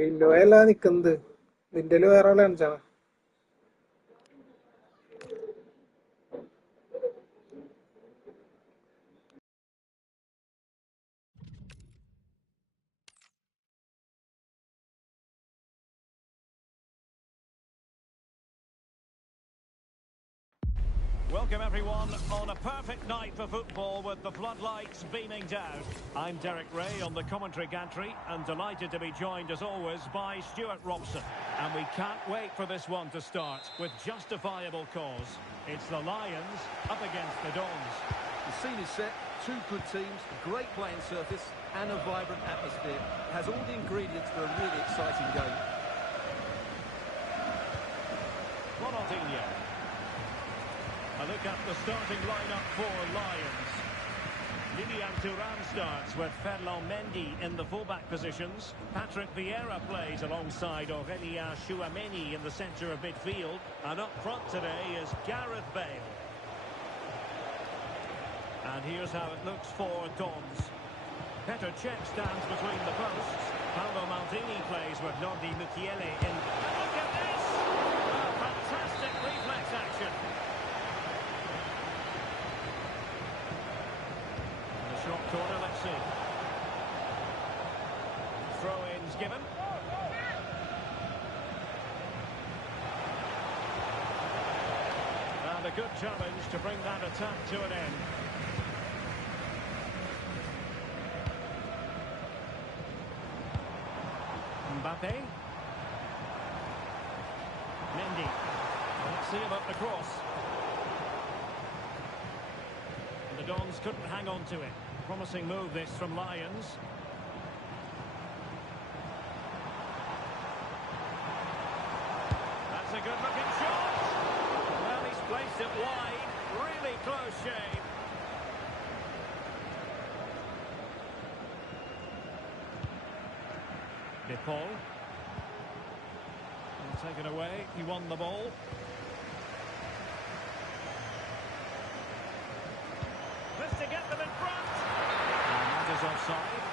ഡില്ലോയല്ല നിക്കുന്നത്. നിന്റെ വേറെ ആളെ കാണിച്ചാണ്. Welcome everyone on a perfect night for football with the floodlights beaming down. I'm Derek Ray on the commentary gantry and delighted to be joined as always by Stuart Robson. And we can't wait for this one to start with justifiable cause. It's the Lions up against the Dons. The scene is set, two good teams, a great playing surface and a vibrant atmosphere. It has all the ingredients for a really exciting game. Ronaldinho. A look at the starting lineup for Lions. Lilian Thuram starts with Ferland Mendy in the fullback positions. Patrick Vieira plays alongside Aurélien Tchouameni in the centre of midfield. And up front today is Gareth Bale. And here's how it looks for Dons. Petr Cech stands between the posts. Paolo Maldini plays with Nordi Mukiele in. And look at this! A fantastic reflex action. Short corner, let's see. Throw-ins given. And a good challenge to bring that attack to an end. Mbappe. Mendy. Let's see about the cross. And the Dons couldn't hang on to it. Promising move this from Lions. That's a good looking shot. Well, he's placed it wide. Really close shave. De Paul. Taken away. He won the ball. This to get them in front. And that is offside.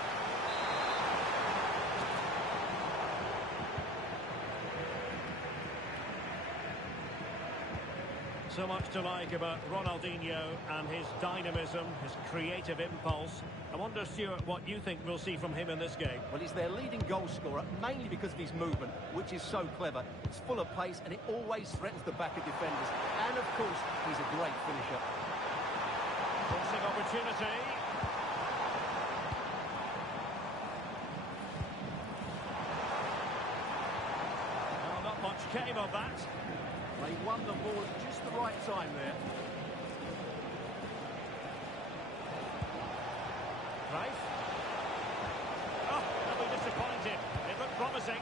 So much to like about Ronaldinho and his dynamism, his creative impulse. I wonder, Stuart, what you think we'll see from him in this game. Well, he's their leading goal scorer, mainly because of his movement, which is so clever. It's full of pace and it always threatens the back of defenders. And, of course, he's a great finisher. Crossing opportunity. Well, not much came of that. They won the ball at just the right time there. Right. Oh, that'll be disappointed. It looked promising.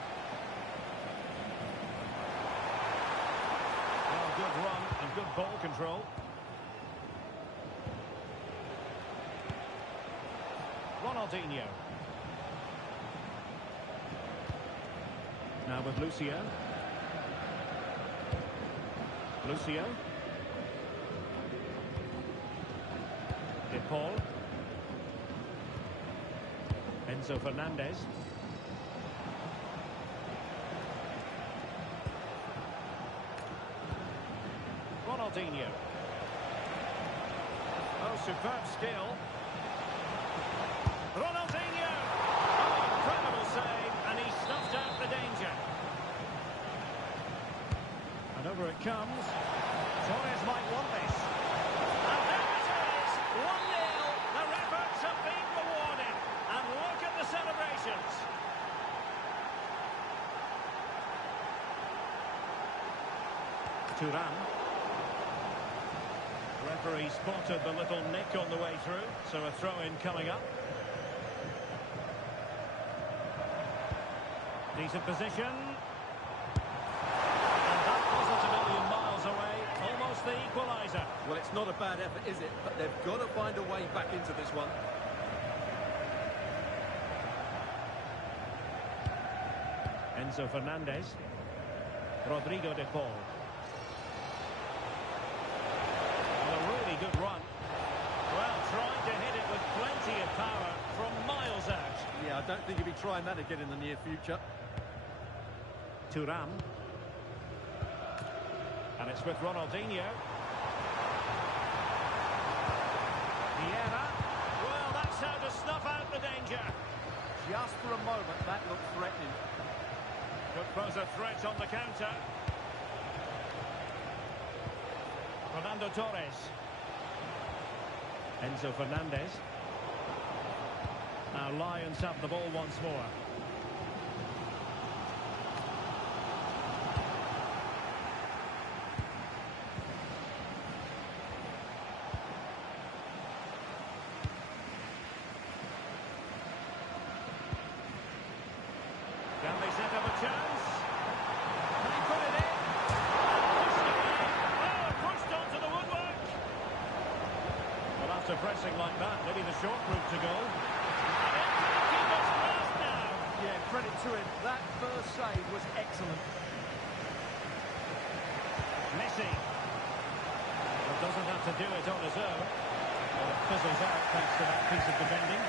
Well, good run and good ball control. Ronaldinho. Now with Lucio. Lucio. De Paul. Enzo Fernandez. Ronaldinho. Oh, superb skill. Ronaldinho! Oh, incredible save, and he snuffed out the danger. And over it comes. Torres might want this. And there it is! 1-0. Their efforts have been rewarded. And look at the celebrations. Thuram. Referee spotted the little nick on the way through, so a throw-in coming up. Decent position. And that wasn't a million miles away. Almost the equaliser. Well, it's not a bad effort, is it? But they've got to find a way back into this one. Enzo Fernandez. Rodrigo de Paul. Well, a really good run. Well, trying to hit it with plenty of power from miles out. Yeah, I don't think he'll be trying that again in the near future. Thuram. And it's with Ronaldinho. Vieira. Well, that's how to snuff out the danger. Just for a moment, that looked threatening. Could pose a threat on the counter. Fernando Torres. Enzo Fernandez. Now Lions have the ball once more. Can they set up a chance? Can he put it in? Oh, pushed onto the woodwork. Well, after pressing like that, maybe the short route to goal. And into the keeper's grasp now. Yeah, credit to him. That first save was excellent. Messi. Well, doesn't have to do it on his own. Well, it fizzles out thanks to that piece of defending.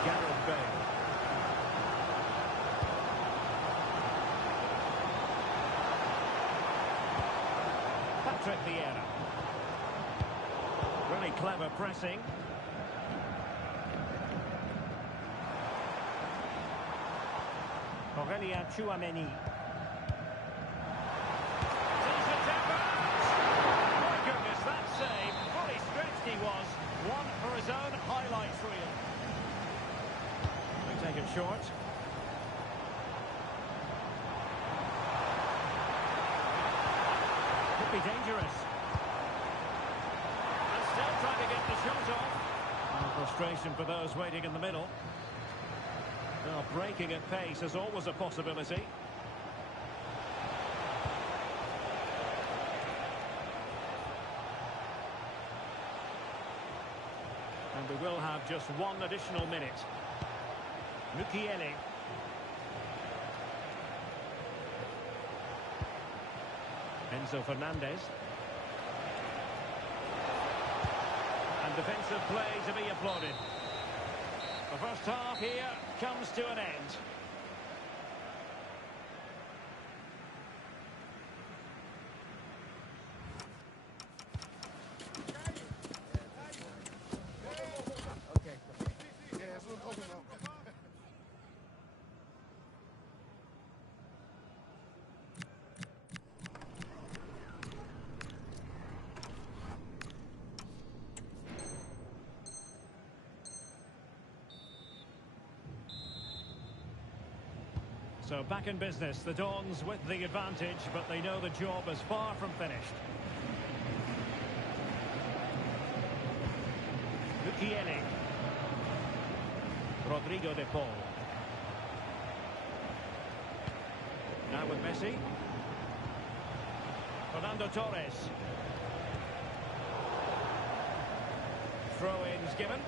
Gareth Bale. Patrick Vieira. Really clever pressing. Aurélien Tchouameni. My goodness, that save. Fully stretched he was. One for his own highlights reel. They take it short. Could be dangerous. And still trying to get the shot off. And frustration for those waiting in the middle. Well, breaking at pace is always a possibility. And we will have just one additional minute. Mukiele. Enzo Fernandez. And defensive play to be applauded. The first half here comes to an end. So back in business, the Dons with the advantage, but they know the job is far from finished. Mukiele. Rodrigo de Paul. Now with Messi. Fernando Torres. Throw-ins given.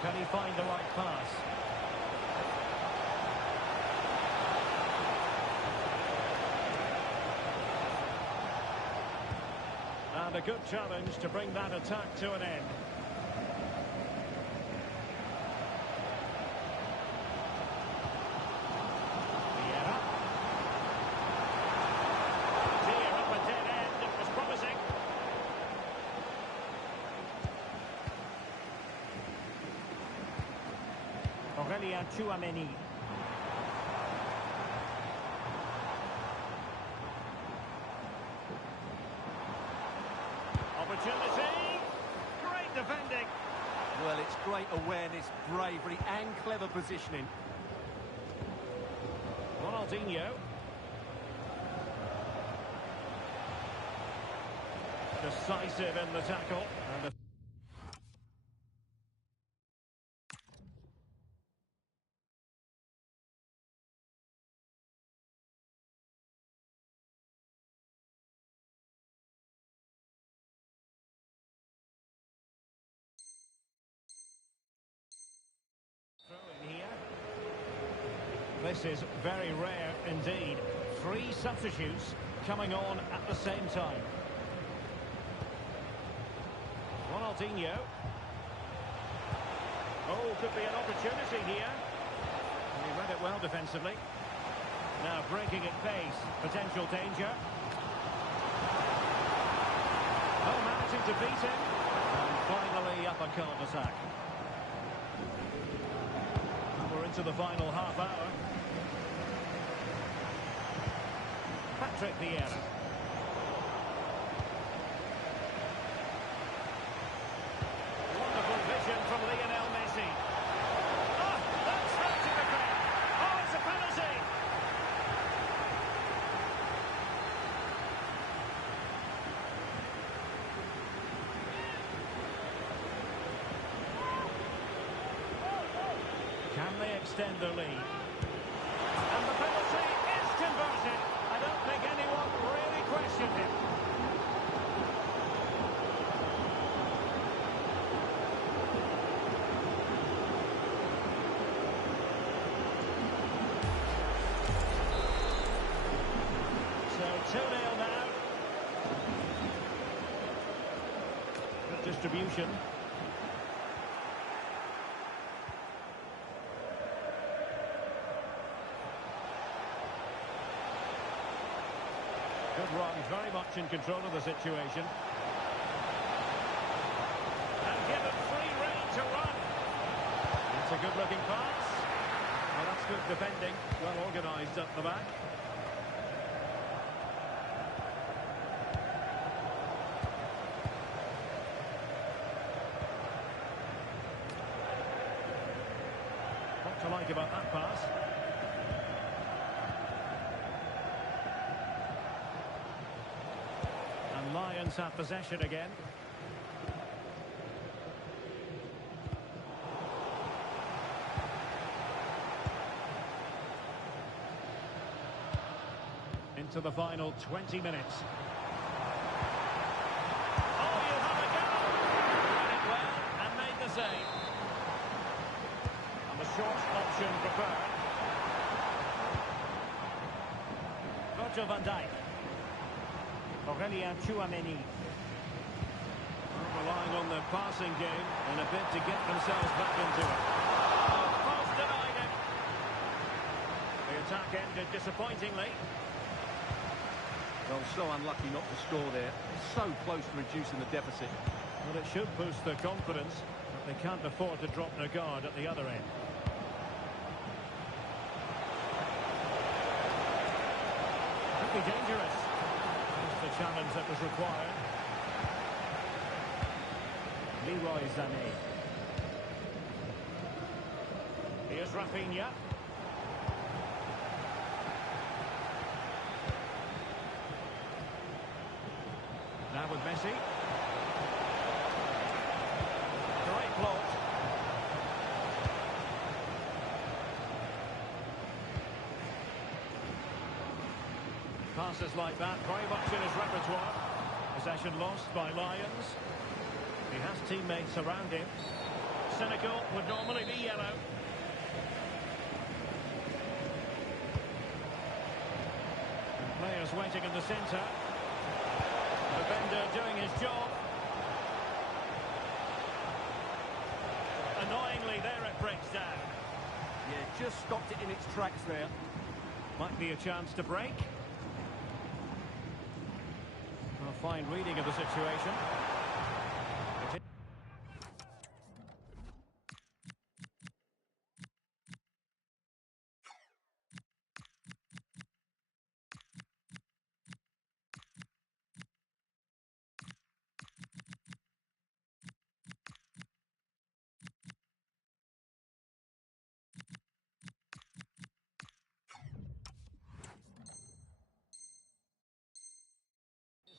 Can he find the right pass? And a good challenge to bring that attack to an end. Vieira. Dear, up a dead end. It was promising. Aurélien Tchouameni. Opportunity. Great defending. Well, it's great awareness, bravery and clever positioning. Ronaldinho. Decisive in the tackle. And the this is very rare indeed. 3 substitutes coming on at the same time. Ronaldinho. Oh, could be an opportunity here. He read it well defensively. Now breaking at pace. Potential danger. Oh, managing to beat him. And finally up a cul-de-sac. We're into the final half hour. Patrick Vieira. Wonderful vision from Lionel Messi. Oh, that's hard to defend. Oh, it's a penalty. Can they extend the lead? And the penalty is converted. I don't think anyone really questioned it. So 2-0 now. Good distribution. Good run, very much in control of the situation. And given free rein to run. It's a good-looking pass. Well, that's good defending. Well organised up the back. What to like about that pass? Lions have possession again. Into the final 20 minutes. Oh, you have a go! Read it well and made the save. And the short option preferred. Virgil van Dijk. Tchouameni. Relying on their passing game in a bid to get themselves back into it. Oh, the post denied it. The attack ended disappointingly. Well, so unlucky not to score there. So close to reducing the deficit. Well, it should boost their confidence, but they can't afford to drop their guard at the other end. Could be dangerous. The challenge that was required. Leroy Sané. Here's Rafinha. Now with Messi. Great plot. Passes like that, very much in his repertoire. Possession lost by Lions. He has teammates around him. Senegal would normally be yellow. And players waiting in the centre. Defender doing his job. Annoyingly, there it breaks down. Yeah, just stopped it in its tracks there. Might be a chance to break. A fine reading of the situation.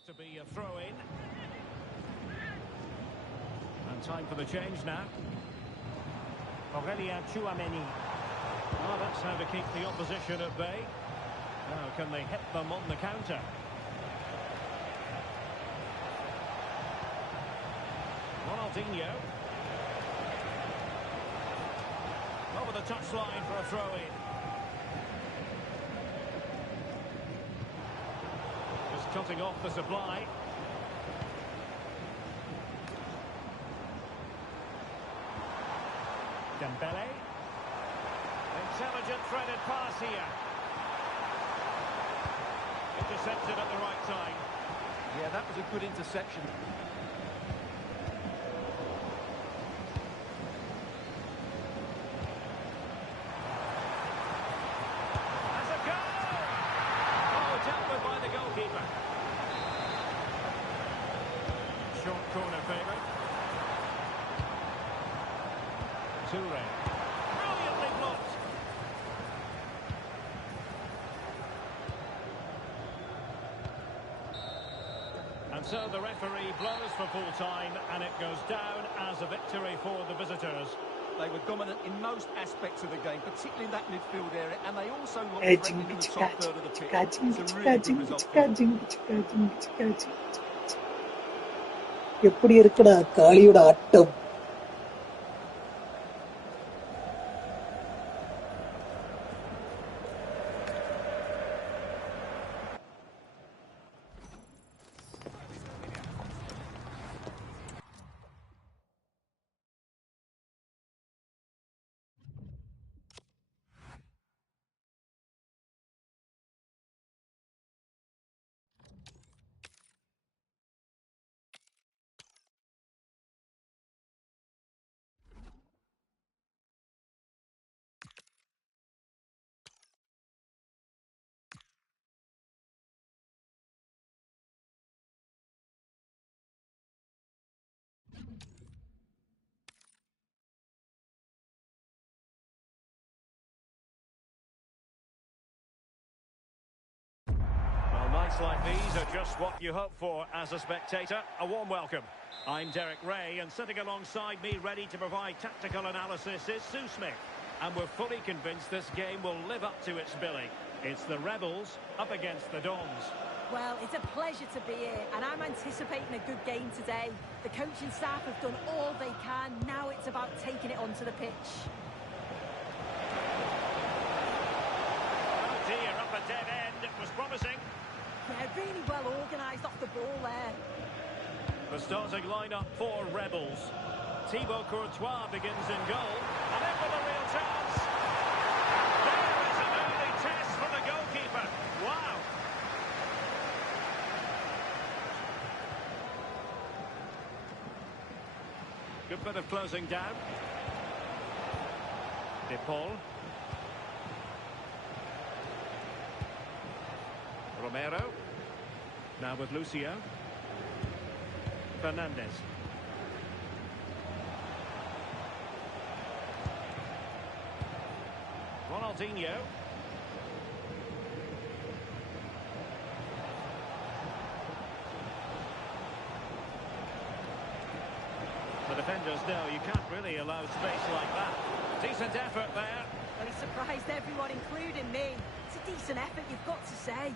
To be a throw-in. And time for the change now. Tchouameni. Oh, that's how to keep the opposition at bay. Now, can they hit them on the counter? Ronaldinho. Over the touchline for a throw-in. cutting off the supply. Dembele. Intelligent threaded pass here. Intercepted at the right time. Yeah, that was a good interception. That's a goal! Oh, dealt with by the goalkeeper. Short corner favourite. Toure. Brilliantly blocked. And so the referee blows for full time, and it goes down as a victory for the visitors. They were dominant in most aspects of the game, particularly in that midfield area, and they also looked Hey, threatening in the chicka, top third of the pitch. chicka, It's a chicka, really good chicka, result. chicka, chicka, chicka, chicka, chicka, chicka. எப்படி இருக்குடா காளியோட ஆட்டம். Well, nights like these are just what you hope for as a spectator. A warm welcome. I'm Derek Ray, and sitting alongside me ready to provide tactical analysis is Sue Smith. And we're fully convinced this game will live up to its billing. It's the Rebels up against the Dons. Well, it's a pleasure to be here, and I'm anticipating a good game today. The coaching staff have done all they can. Now it's about taking it onto the pitch. Oh dear, up a dead end. It was promising. Yeah, really well organised off the ball there. The starting lineup for Rebels. Thibaut Courtois begins in goal. And in with a real chance. There is an early test for the goalkeeper. Wow. Good bit of closing down. De Paul. Romero. Now with Lucio. Fernandez. Ronaldinho. The defenders know you can't really allow space like that. Decent effort there. Well, he surprised everyone, including me. It's a decent effort, you've got to say.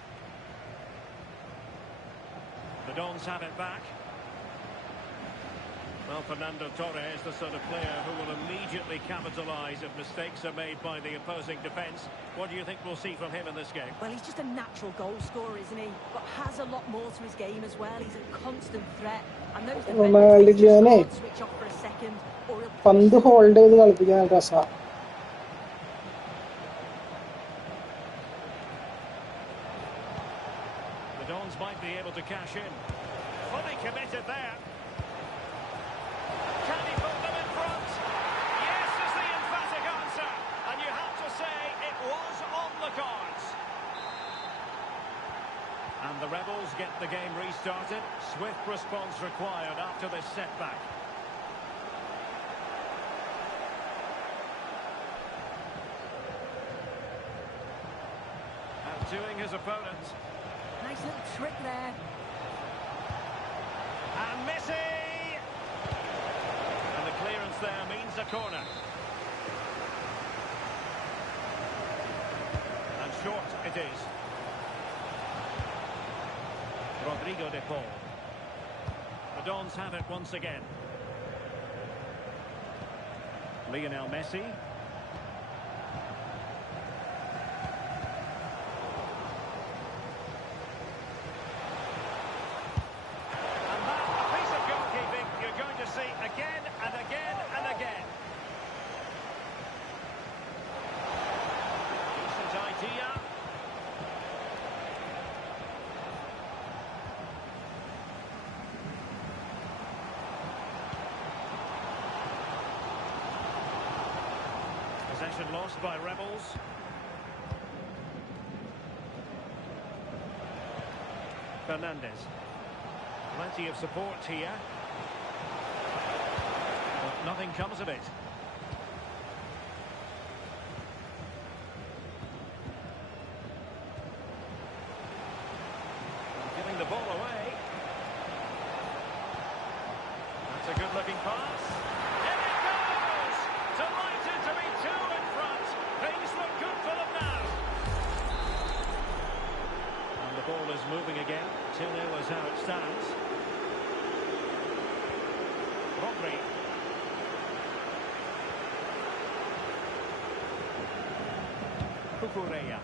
The Dons have it back. Well, Fernando Torres, the sort of player who will immediately capitalise if mistakes are made by the opposing defence. What do you think we'll see from him in this game? Well, he's just a natural goal scorer, isn't he? But has a lot more to his game as well. He's a constant threat. And those defenders just can't switch off for a second, or he'll പന്ത് hold ചെയ്ത് കളിപ്പിക്കാൻ നല്ല രസാ. The Dons might be able to cash in. Fully committed there. Can he put them in front? Yes is the emphatic answer. And you have to say it was on the cards. And the Rebels get the game restarted. Swift response required after this setback. Outdoing his opponent. nice little trick there. And Messi! And the clearance there means a corner. And short it is. Rodrigo de Paul. The Dons have it once again. Lionel Messi. Possession lost by Rebels. Fernandez. Plenty of support here. But nothing comes of it. Giving the ball away. That's a good-looking pass. In it goes! Delighted to be two in front. Things look good for them now. And the ball is moving again. 2-0 is how it stands. Rodri. Cucurella.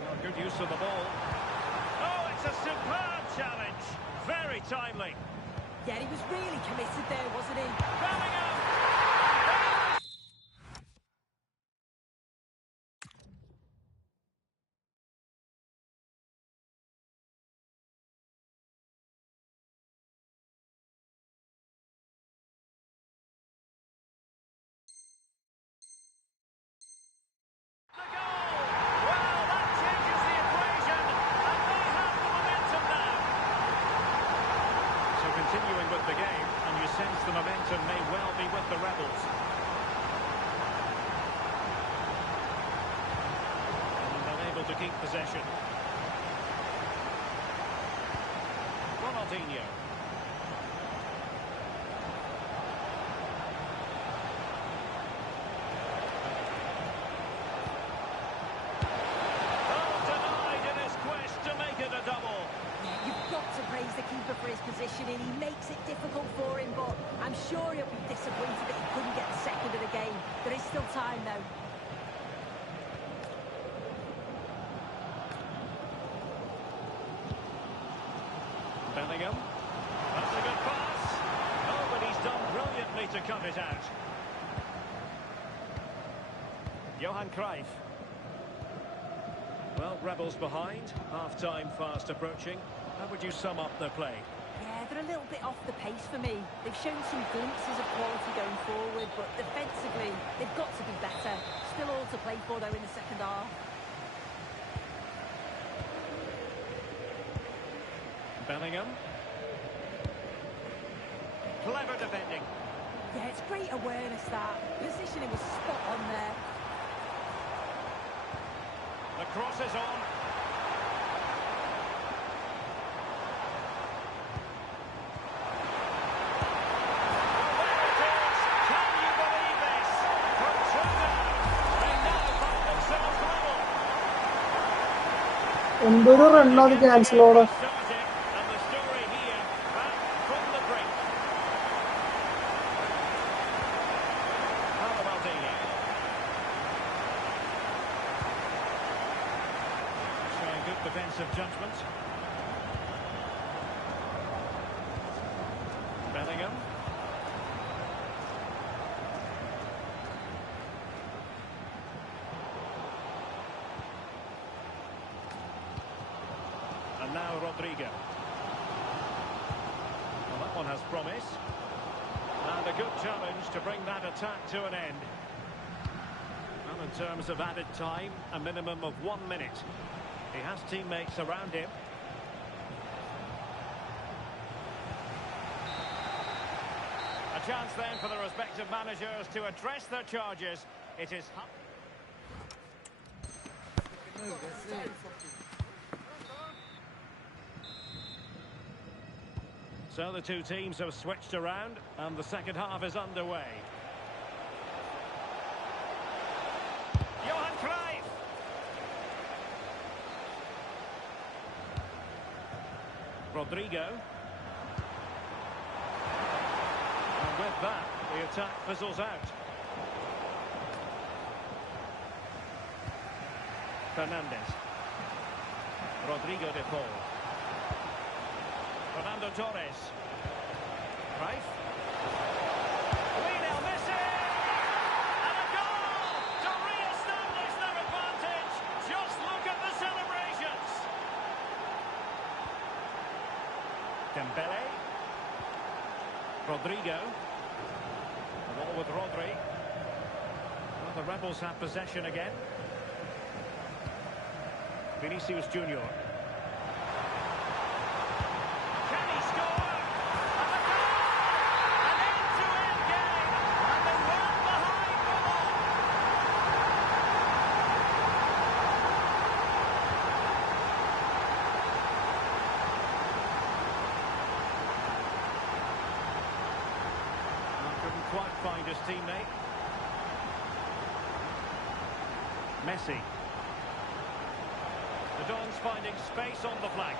Well, good use of the ball. Oh, it's a superb challenge. Very timely. Yeah, he was really committed there, wasn't he? Bellingham! The goal! Well, that changes the equation, and they have the momentum now. So continuing with the game, and you sense the momentum may well be with the Rebels. And unable to keep possession. Ronaldinho. Oh, denied in his quest to make it a double. You've got to praise the keeper for his positioning. He makes it difficult for him, but I'm sure he'll be disappointed that he couldn't get the second of the game. There is still time, though. Bellingham. That's a good pass. Oh, but he's done brilliantly to cut it out. Johan Cruyff. Well, Rebels behind. Half-time fast approaching. How would you sum up their play? Yeah, they're a little bit off the pace for me. They've shown some glimpses of quality going forward, but defensively, they've got to be better. Still all to play for, though, in the second half. Bellingham. Clever defending. Yeah, it's great awareness, that. Positioning was spot on there. The cross is on. Well, there it is. Can you believe this? From 2 down, they now find themselves level. എന്തൊരു റണ്ണത് ക്യാൻസലോടെ. Started, and the story here, back from the brink. Ronaldinho. Showing good defensive judgment. Bellingham. And now Rodrigo. Well, that one has promise. And a good challenge to bring that attack to an end. Well, in terms of added time, a minimum of 1 minute. He has teammates around him. A chance then for the respective managers to address their charges. It is... So the two teams have switched around and the second half is underway. Johan Cruyff. Rodrigo. And with that, the attack fizzles out. Fernandez. Rodrigo de Paul. Fernando Torres. Cruyff. Lionel Messi! And a goal to re-establish their advantage. Just look at the celebrations. Dembele. Rodrigo. The ball with Rodri. the Rebels have possession again. Vinicius Junior. Can he score? And a goal! An end-to-end game, and they run behind the ball. Couldn't quite find his teammate. Messi. The Dons finding space on the flank.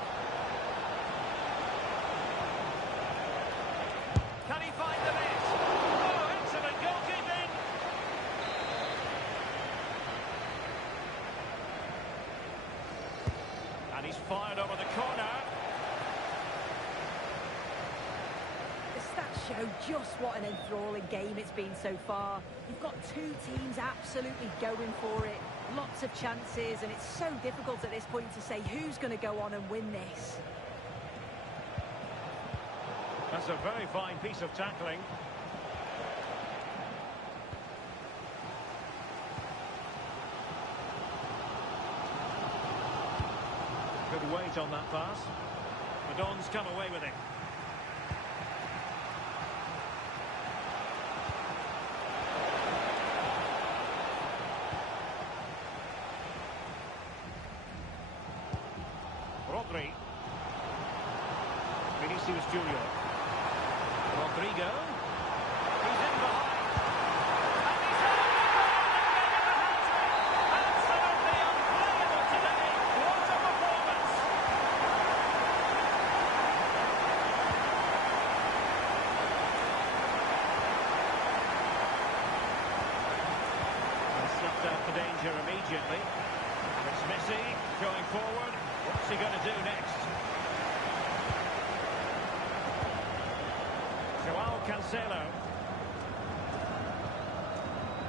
Can he find the net? Oh, excellent goalkeeping! And he's fired over the corner. The stats show just what an enthralling game it's been so far. You've got two teams absolutely going for it. Lots of chances, and it's so difficult at this point to say who's going to go on and win this. That's a very fine piece of tackling. Good weight on that pass. The Dons come away with it. Rodri. Vinicius Junior. Rodrigo. He's in behind. And he's had the goal and made it a hat-trick. Absolutely unplayable today. What a performance. He snuffed out the danger immediately. It's Messi going forward. What's he going to do next? Joao Cancelo.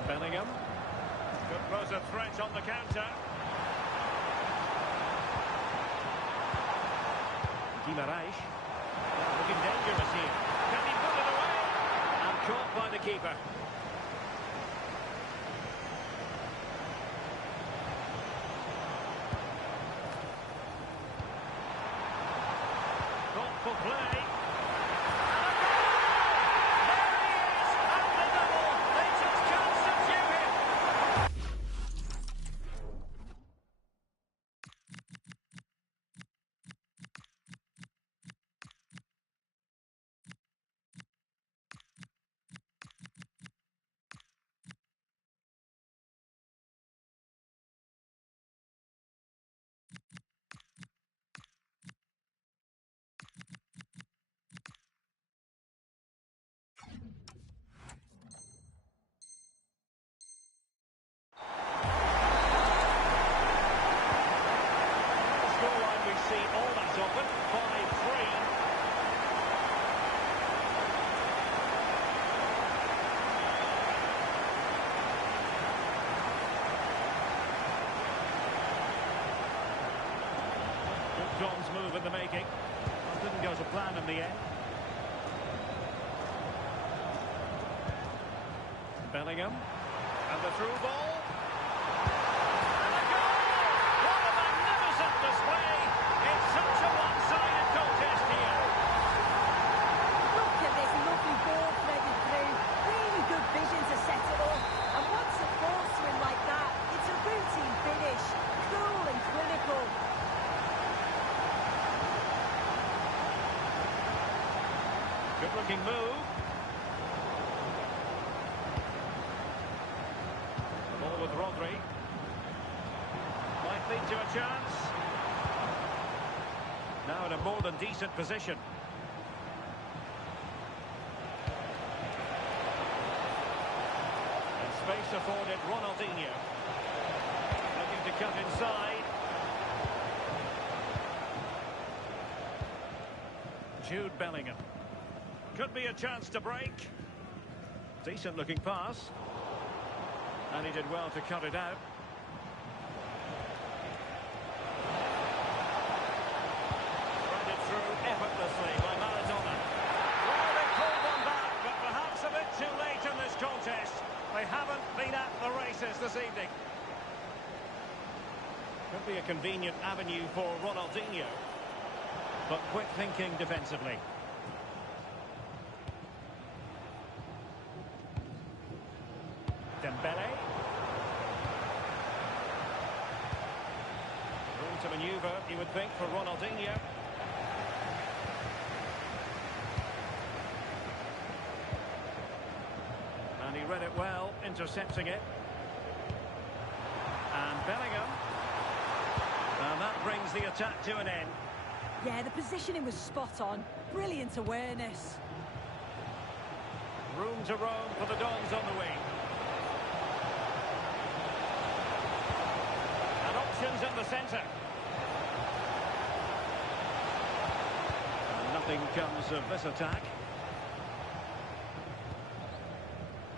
Bellingham. Could pose a threat on the counter. Guimaraes. Looking dangerous here. Can he put it away? And caught by the keeper. Thoughtful play. Dons move in the making. Well, didn't go to plan in the end. Bellingham. And the through ball. And a goal! What a magnificent display! It's such a one-sided contest here. Look at this lovely ball threaded through. Really good vision to set it up. And once it falls to him like that, it's a routine finish. Cool and clinical. Good-looking move. The ball with Rodri. Might lead to a chance. Now in a more than decent position. And space afforded Ronaldinho. Looking to cut inside. Jude Bellingham. Could be a chance to break. Decent looking pass. And he did well to cut it out. Threaded through effortlessly by Maradona. Well, they pulled one back, but perhaps a bit too late in this contest. They haven't been at the races this evening. Could be a convenient avenue for Ronaldinho, but quick thinking defensively. Dembele. Room to manoeuvre, you would think, for Ronaldinho. And he read it well, intercepting it. And Bellingham. And that brings the attack to an end. Yeah, the positioning was spot on. Brilliant awareness. Room to roam for the Dons on the wing. And options in the centre. And nothing comes of this attack.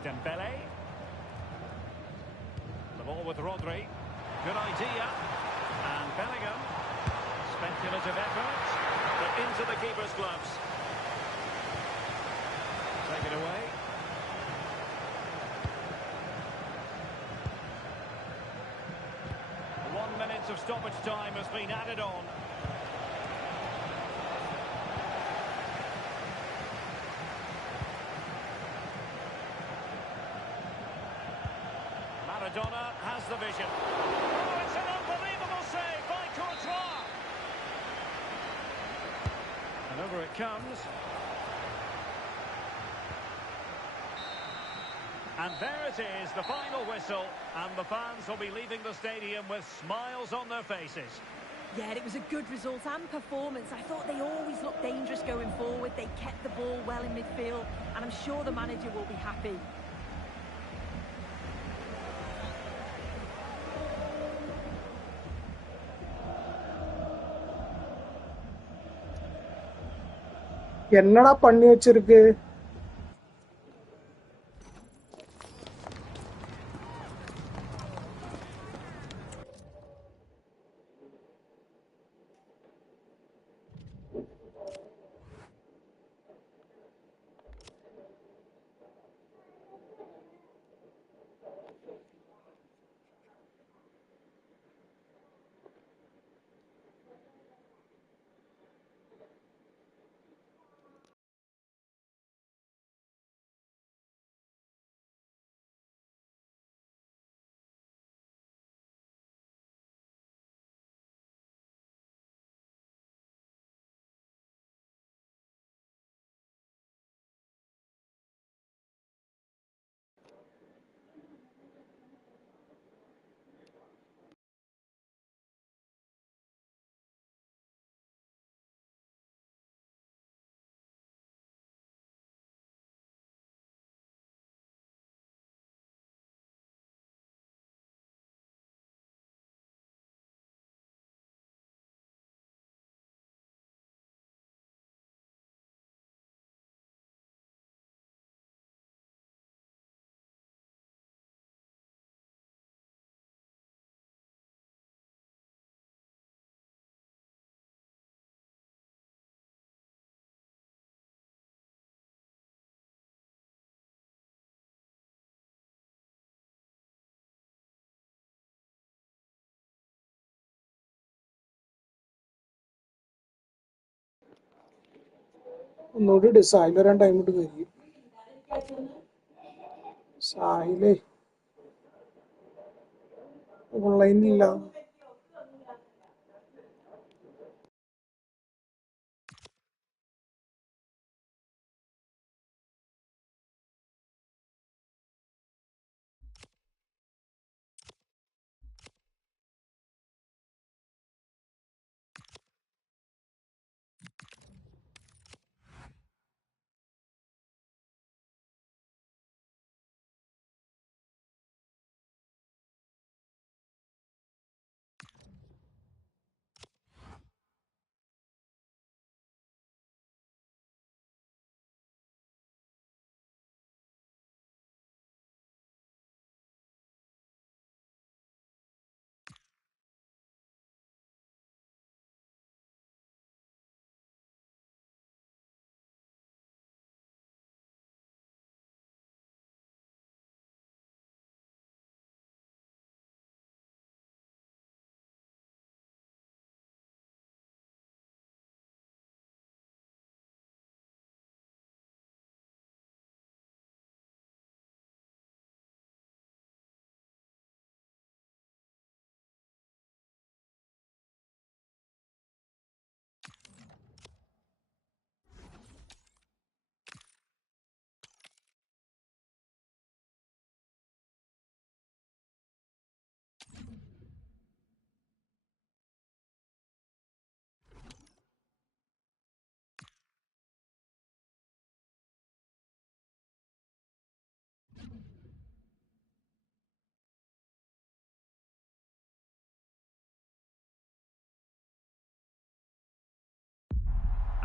Dembele. The ball with Rodri. Good idea. And Bellingham. Speculative effort. But into the keeper's gloves. Take it away. One minute of stoppage time has been added on. Maradona has the vision. Oh, it's an unbelievable save by Courtois. And over it comes. And there it is, the final whistle, and the fans will be leaving the stadium with smiles on their faces. Yeah, it was a good result and performance. I thought they always looked dangerous going forward. They kept the ball well in midfield, and I'm sure the manager will be happy. என்னடா பண்ணி வச்சிருக்கு? ഒന്നുകൂടി സാഹിൽ വരാൻ time ഇട്ട് കയറി. സാഹിലേ ഓൺലൈനില്ല.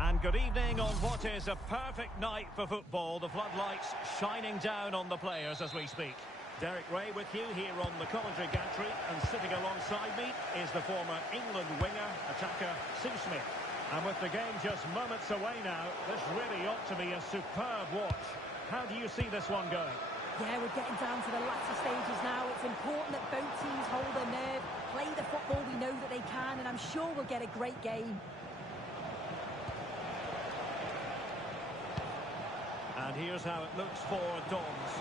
And good evening on what is a perfect night for football. The floodlights shining down on the players as we speak. Derek Ray with you here on the commentary gantry, and sitting alongside me is the former England winger, attacker Sue Smith. And with the game just moments away now, this really ought to be a superb watch. How do you see this one going? Yeah, we're getting down to the latter stages now. It's important that both teams hold their nerve, play the football we know that they can, and I'm sure we'll get a great game. And here's how it looks for Dons.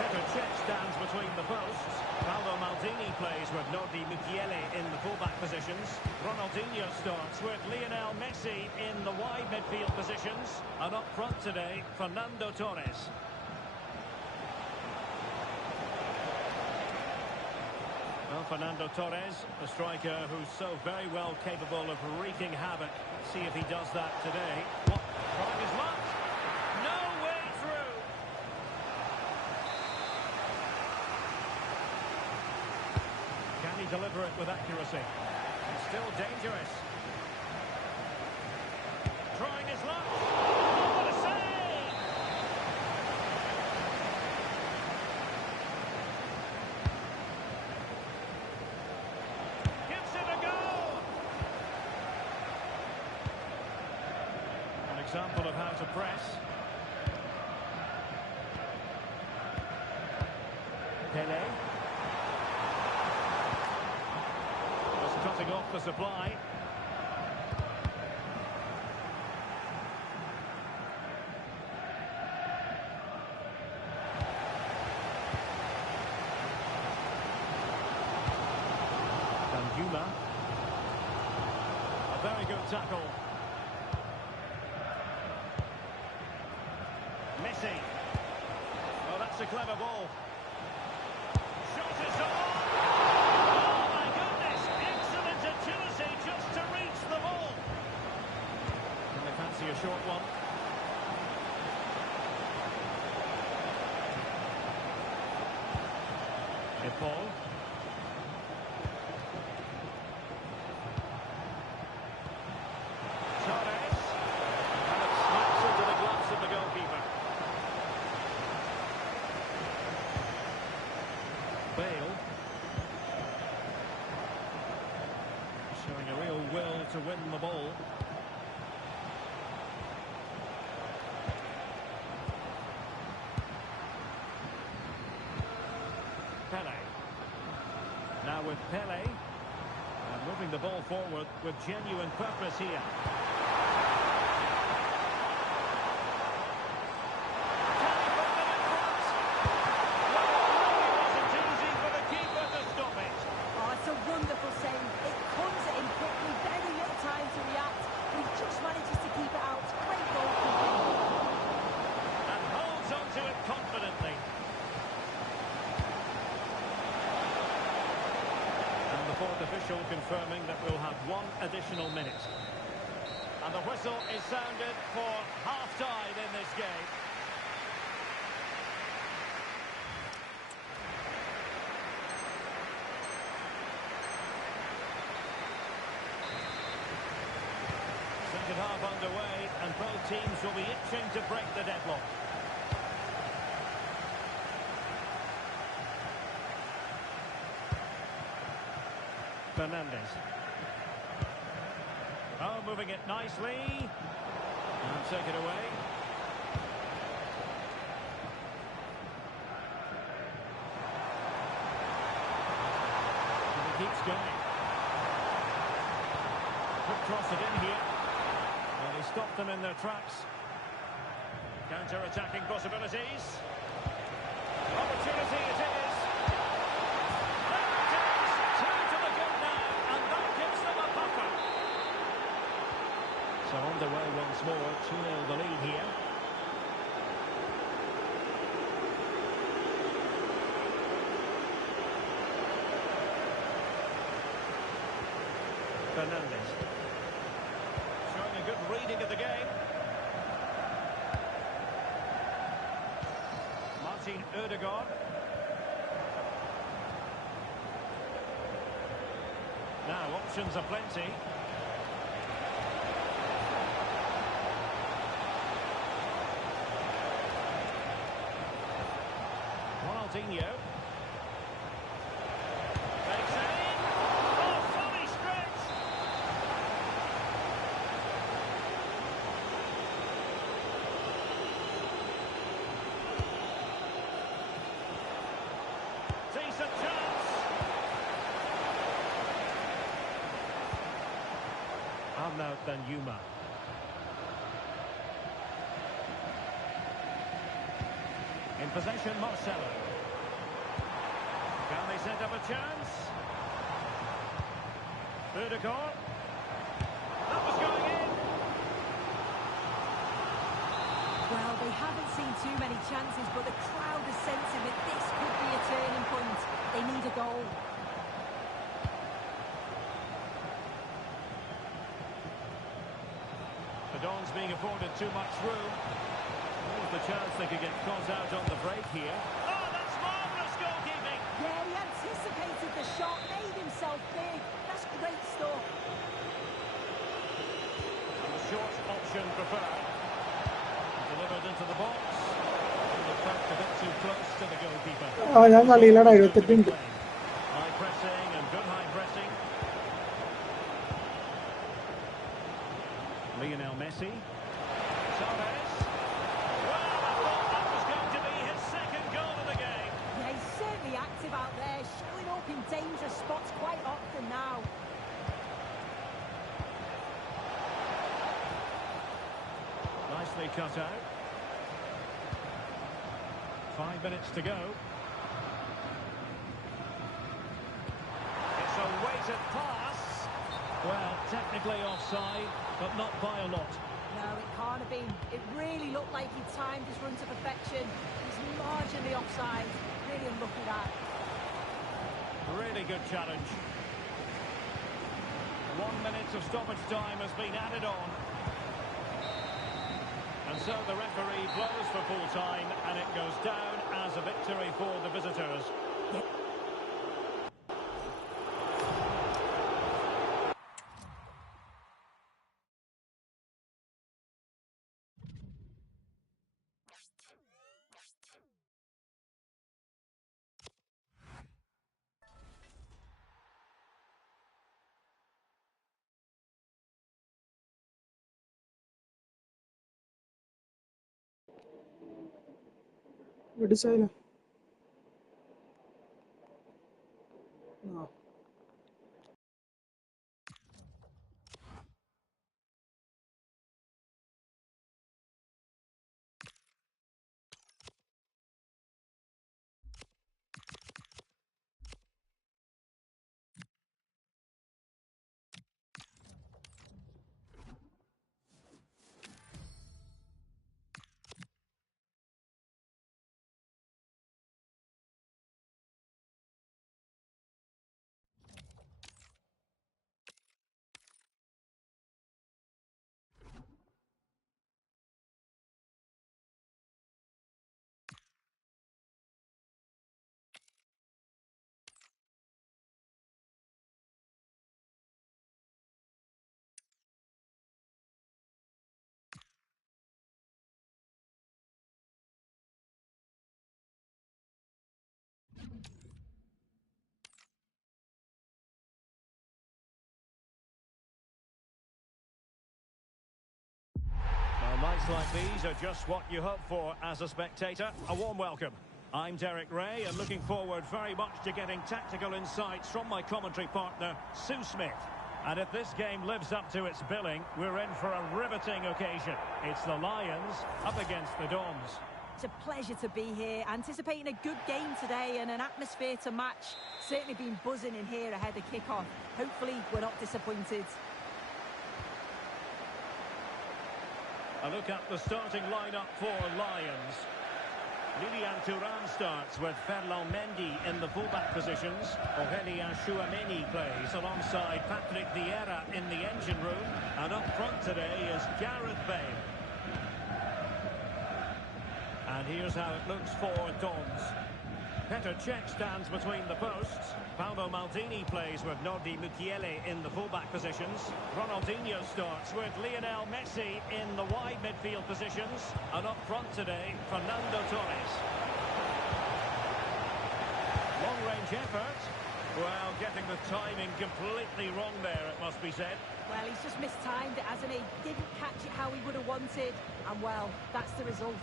Petr Cech stands between the posts. Paolo Maldini plays with Nordi Mukiele in the fullback positions. Ronaldinho starts with Lionel Messi in the wide midfield positions. And up front today, Fernando Torres. Well, Fernando Torres, a striker who's so very well capable of wreaking havoc. Let's see if he does that today. What? Trying his luck. No way through. Can he deliver it with accuracy? It's still dangerous. Trying his luck. Oh, what a save! Gives it a go. An example of how to press. Pele. Just cutting off the supply. Danjuma. A very good tackle. Messi. Oh, that's a clever ball. Shot is on! Oh my goodness! Excellent agility just to reach the ball. Can they fancy a short one? Paul. Torres. And it smacks into the gloves of the goalkeeper. Bale. Showing a real will to win the ball. Pele. Now with Pele. And moving the ball forward with genuine purpose here. Can he put them in front? Well, it wasn't easy for the keeper to stop it. Oh, it's a wonderful save. It comes at him quickly, very little time to react. He just manages to keep it out. Great goalkeeping. And holds onto it confidently. And the fourth official confirming that we'll have one additional minute. And the whistle is sounded for half-time in this game. Second half underway, and both teams will be itching to break the deadlock. Fernandez. Oh, moving it nicely. And take it away. And he keeps going. Could cross it in here. Well, he stopped them in their tracks. Counter-attacking possibilities. Opportunity it is. There it is. Two to the good now, and that gives them a buffer. So underway once more, 2-0 the lead here. Fernandez. Showing a good reading of the game. Martin Ødegaard. Now, options are plenty. Ronaldinho. Takes it in. Oh, fully stretched. Decent chance. Arnaud Danjuma. In possession, Marcelo. Can they set up a chance? Ødegaard. That was going in. Well, they haven't seen too many chances, but the crowd is sensing that this could be a turning point. They need a goal. The Dons being afforded too much room. There's the chance they could get caught out on the break here. Oh, that's marvellous goalkeeping! Yeah, he anticipated the shot, made himself big. That's great stuff. And the short option preferred. Delivered into the box. And the fact a bit too close to the goalkeeper. ഞാൻ കളിയിലാണ് 28 ഉണ്ട്. High pressing and good high pressing. Lionel Messi. Suarez. Well, I thought that was going to be his second goal of the game. Yeah, he's certainly active out there, showing up in dangerous spots quite often now. Nicely cut out. 5 minutes to go. It's a weighted pass. Well, technically offside, but not by a lot. No, it can't have been. It really looked like he timed his run to perfection. He's marginally offside. Really unlucky that. Really good challenge. 1 minute of stoppage time has been added on. And so the referee blows for full time, and it goes down as a victory for the visitors. വെടിച്ചായില്ല. ആ Well, nights like these are just what you hope for as a spectator. A warm welcome. I'm Derek Ray, and looking forward very much to getting tactical insights from my commentary partner, Sue Smith. And if this game lives up to its billing, we're in for a riveting occasion. It's the Lions up against the Dons. It's a pleasure to be here, anticipating a good game today and an atmosphere to match. Certainly been buzzing in here ahead of kickoff. Hopefully we're not disappointed. A look at the starting lineup for Lions. Lilian Thuram starts with Ferland Mendy in the fullback positions. Aurélien Chouameni plays alongside Patrick Vieira in the engine room. And up front today is Gareth Bale. And here's how it looks for Dons. Petr Cech stands between the posts. Paolo Maldini plays with Nordi Mukiele in the fullback positions. Ronaldinho starts with Lionel Messi in the wide midfield positions. And up front today, Fernando Torres. long-range effort. Well, getting the timing completely wrong there, it must be said. Well, he's just mistimed it, hasn't he? Didn't catch it how he would have wanted. And, well, that's the result.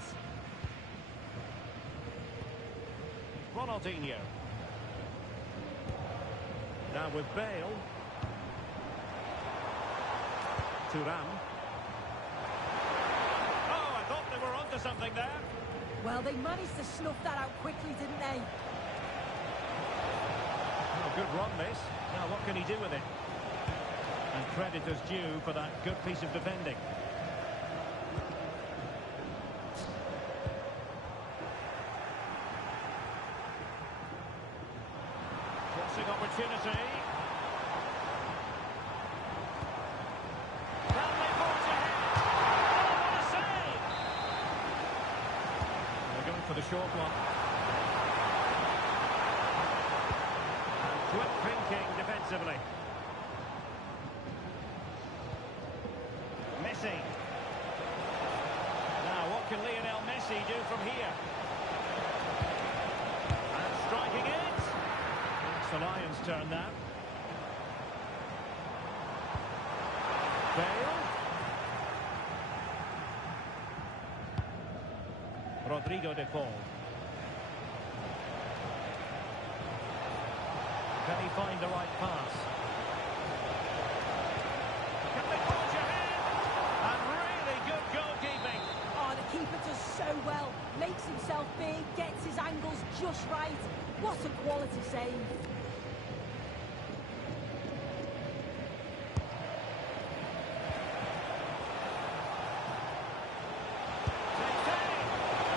Ronaldinho. Now with Bale. Thuram. Oh, I thought they were onto something there. Well, they managed to snuff that out quickly, didn't they? Oh, good run, this. Now, what can he do with it? And credit is due for that good piece of defending. Crossing opportunity. Can they forge ahead? Oh, what a save! They're going for the short one. And quick thinking defensively. Messi. Now, what can Lionel Messi do from here? And striking it. It's the Lions' turn now. Bale. Rodrigo de Paul. Can he find the right pass? Can they forge ahead? And really good goalkeeping. Oh, the keeper does so well. Makes himself big, gets his angles just right. What a quality save.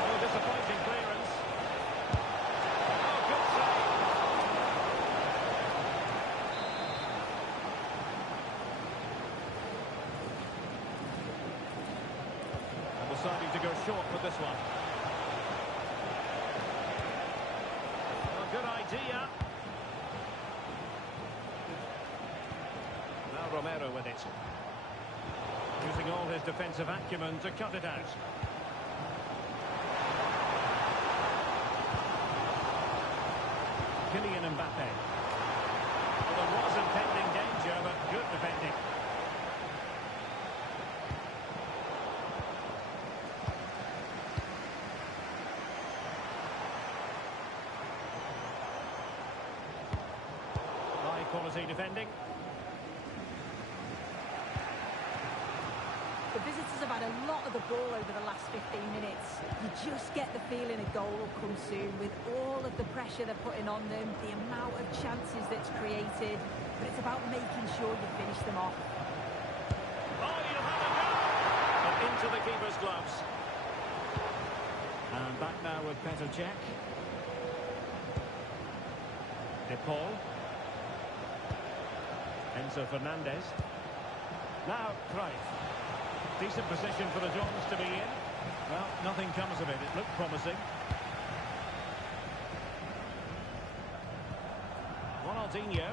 Oh, disappointing clearance. Oh, good save. And deciding to go short with this one. Oh, good idea. Now Romero with it. Using all his defensive acumen to cut it out. Kylian Mbappe. Well, there was impending danger, but good defending. High quality defending. The visitors have had a lot of the ball over the last 15 minutes. You just get the feeling a goal will come soon with all of the pressure they're putting on them, the amount of chances that's created. But it's about making sure you finish them off. Oh, you have a go! But into the keeper's gloves. And back now with Petr Cech. De Paul. Enzo Fernandez. Now Cruyff. Decent position for the Dons to be in. Well, nothing comes of it. It looked promising. Ronaldinho.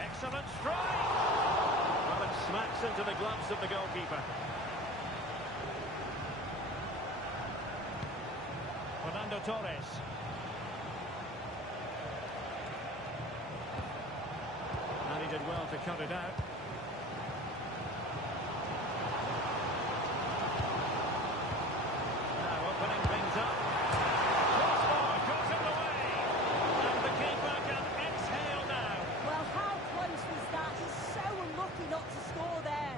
Excellent strike! Well, it smacks into the gloves of the goalkeeper. Fernando Torres. And he did well to cut it out. Now opening things up. Crossbar goes in the way. And the keeper can exhale now. Well, how close was that? He's so unlucky not to score there.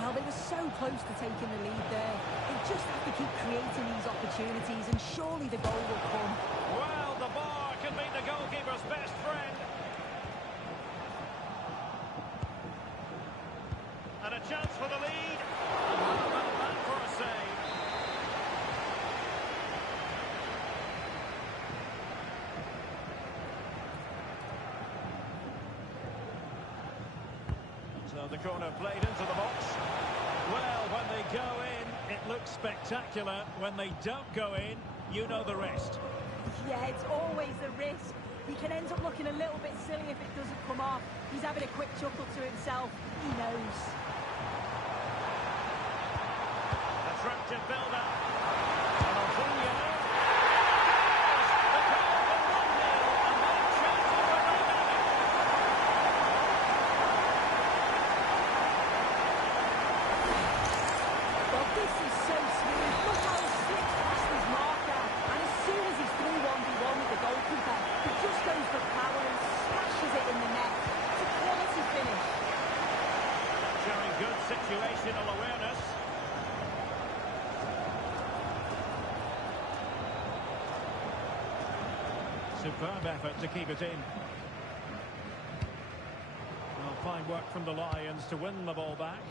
Well, they were so close to taking the lead there. They just have to keep creating these opportunities and surely the goal will come. Well, the bar can be the goalkeeper's best friend. And a chance for the lead. And how about that for a save? So the corner played into the box. Well, when they go in, it looks spectacular. When they don't go in, you know the rest. Yeah, it's always the risk. He can end up looking a little bit silly if it doesn't come off. He's having a quick chuckle to himself. He knows. attractive build-up. Ronaldinho. The goal for 1-0, and then Chelsea were leading it. Well, this is so smooth. Look how he slips past his marker. And as soon as he's through 1v1 with the goalkeeper, he just goes for power and smashes it in the net. It's a quality finish. Showing good situational awareness. Superb effort to keep it in. Well, fine work from the Lions to win the ball back.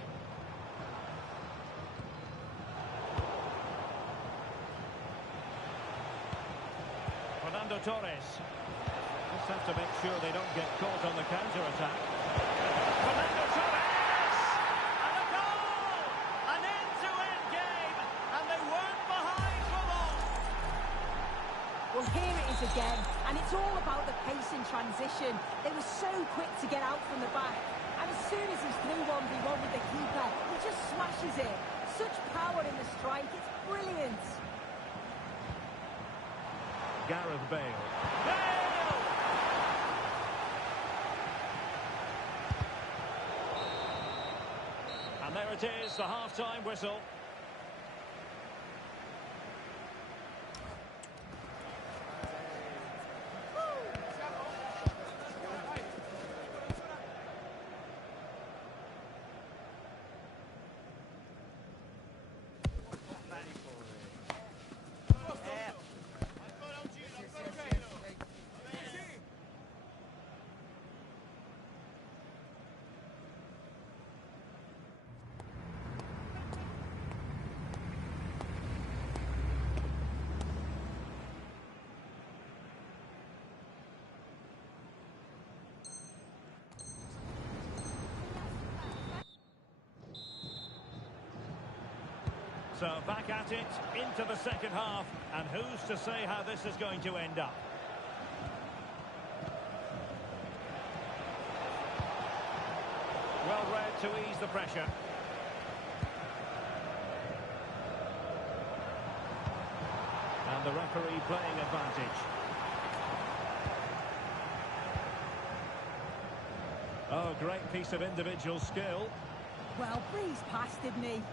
Fernando Torres. Just have to make sure they don't get caught on the counter-attack. Fernando Torres! And a goal! An end-to-end game, and they weren't behind for long. Well, here it is again, and it's all about the pace in transition. They were so quick to get out from the back, and as soon as he's through 1v1 with the keeper, he just smashes it. Such power in the strike, it's brilliant. Gareth Bale. Bale! And there it is, the half-time whistle. So back at it, into the second half, and who's to say how this is going to end up? Well read to ease the pressure. And the referee playing advantage. Oh, great piece of individual skill. Well, breeze past, didn't he?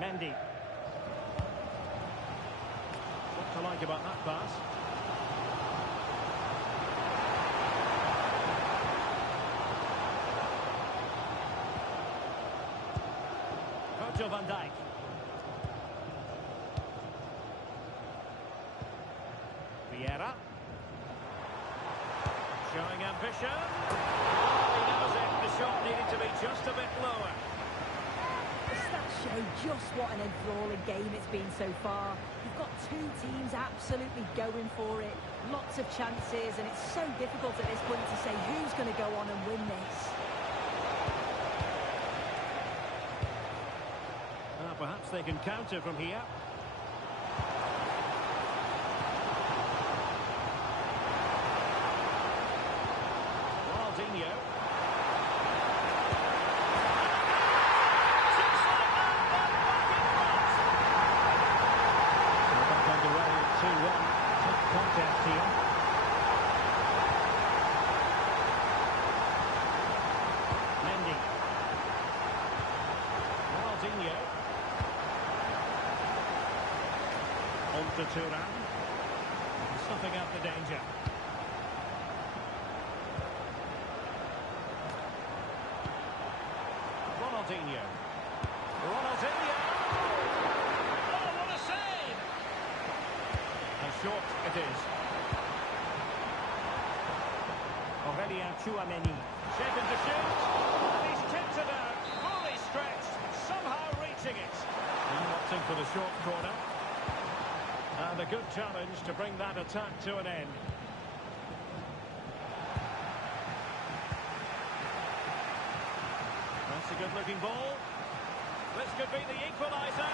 Mendy. What to like about that pass? Virgil van Dijk. Vieira. Showing ambition. Oh, he knows it. The shot needed to be just a bit lower. The stats show just what an enthralling game it's been so far. You've got two teams absolutely going for it. Lots of chances, and it's so difficult at this point to say who's going to go on and win this. Perhaps they can counter from here. Ronaldinho. Just like that, they're back in front. We're back underway at 2-1. Tough contest here. Mendy. Ronaldinho. On to Thuram. Stuffing out the danger. Ronaldinho. Ronaldinho! Oh, what a save! And short it is. Aurelien Tchouameni. Shaken to shoot. And he's tipped it out. Fully stretched. Somehow reaching it. And opting for the short corner. And a good challenge to bring that attack to an end. That's a good-looking ball. This could be the equaliser.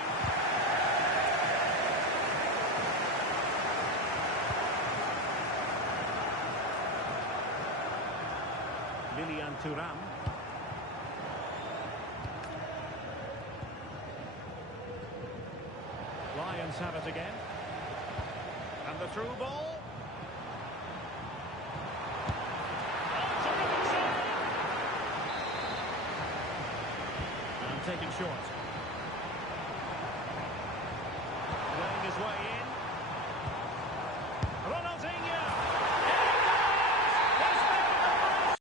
Lilian Thuram. Lions have it again. And the through ball. Oh, terrific save! And taken short. Playing his way in. Ronaldinho! He's made the first!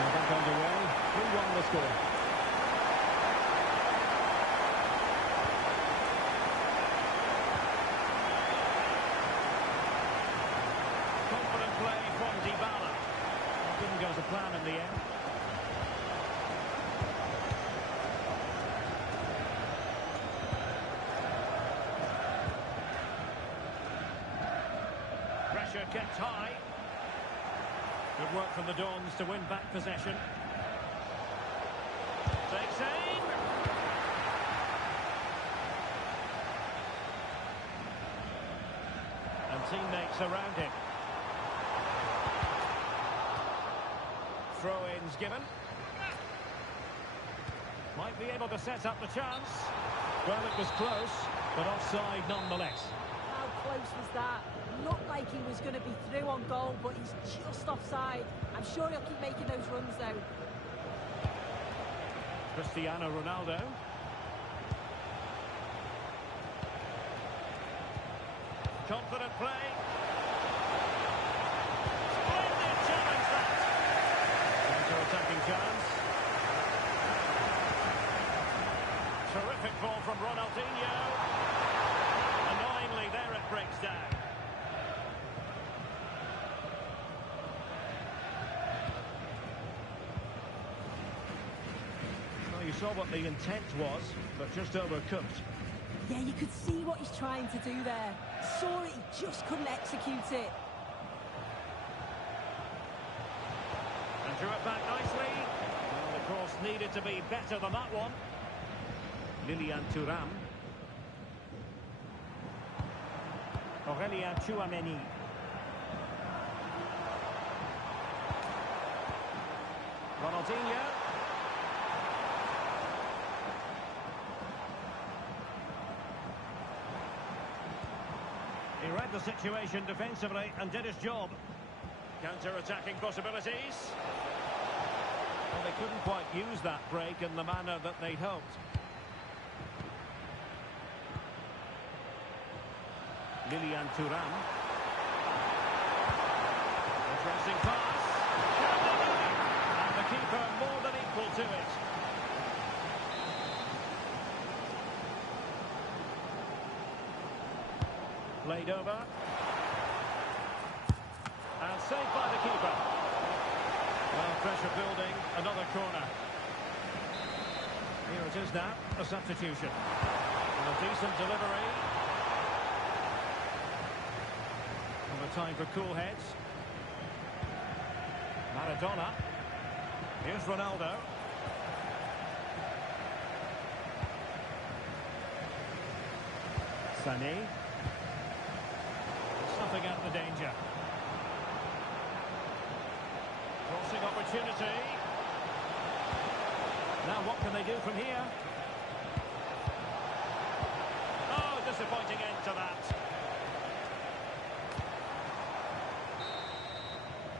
Back underway, 3-1 the score. Confident play from Dybala. Didn't go to plan in the end. Pressure kept high. Good work from the Dons to win back possession. Takes aim. And teammates around him. Throw-ins given. Might be able to set up the chance. Well, it was close, but offside nonetheless. How close was that? Looked like he was going to be through on goal, but he's just offside. I'm sure he'll keep making those runs, though. Cristiano Ronaldo. Confident play. Splendid challenge that. Counter-attacking chance. Terrific ball from Ronaldinho. Annoyingly, there it breaks down. Well, you saw what the intent was, but just overcooked. Yeah, you could see what he's trying to do there. Saw it, he just couldn't execute it. And drew it back nicely. Well, the course needed to be better than that one. Lilian Thuram. Aurélien Tchouameni. Ronaldinho. He read the situation defensively and did his job. Counter-attacking possibilities. Well, they couldn't quite use that break in the manner that they'd hoped. Lilian Thuram. Interesting pass. And the keeper more than equal to it. Played over. And saved by the keeper. Well, pressure building, another corner. Here it is now, a substitution. And a decent delivery. And a time for cool heads. Maradona. Here's Ronaldo. Sané. Snuffing out the danger. Crossing opportunity. Now what can they do from here? Oh, disappointing end to that.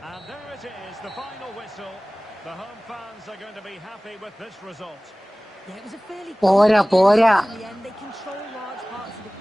And there it is, the final whistle. The home fans are going to be happy with this result. Yeah, it was a fairly Pora, pora. in the end. They control large parts of the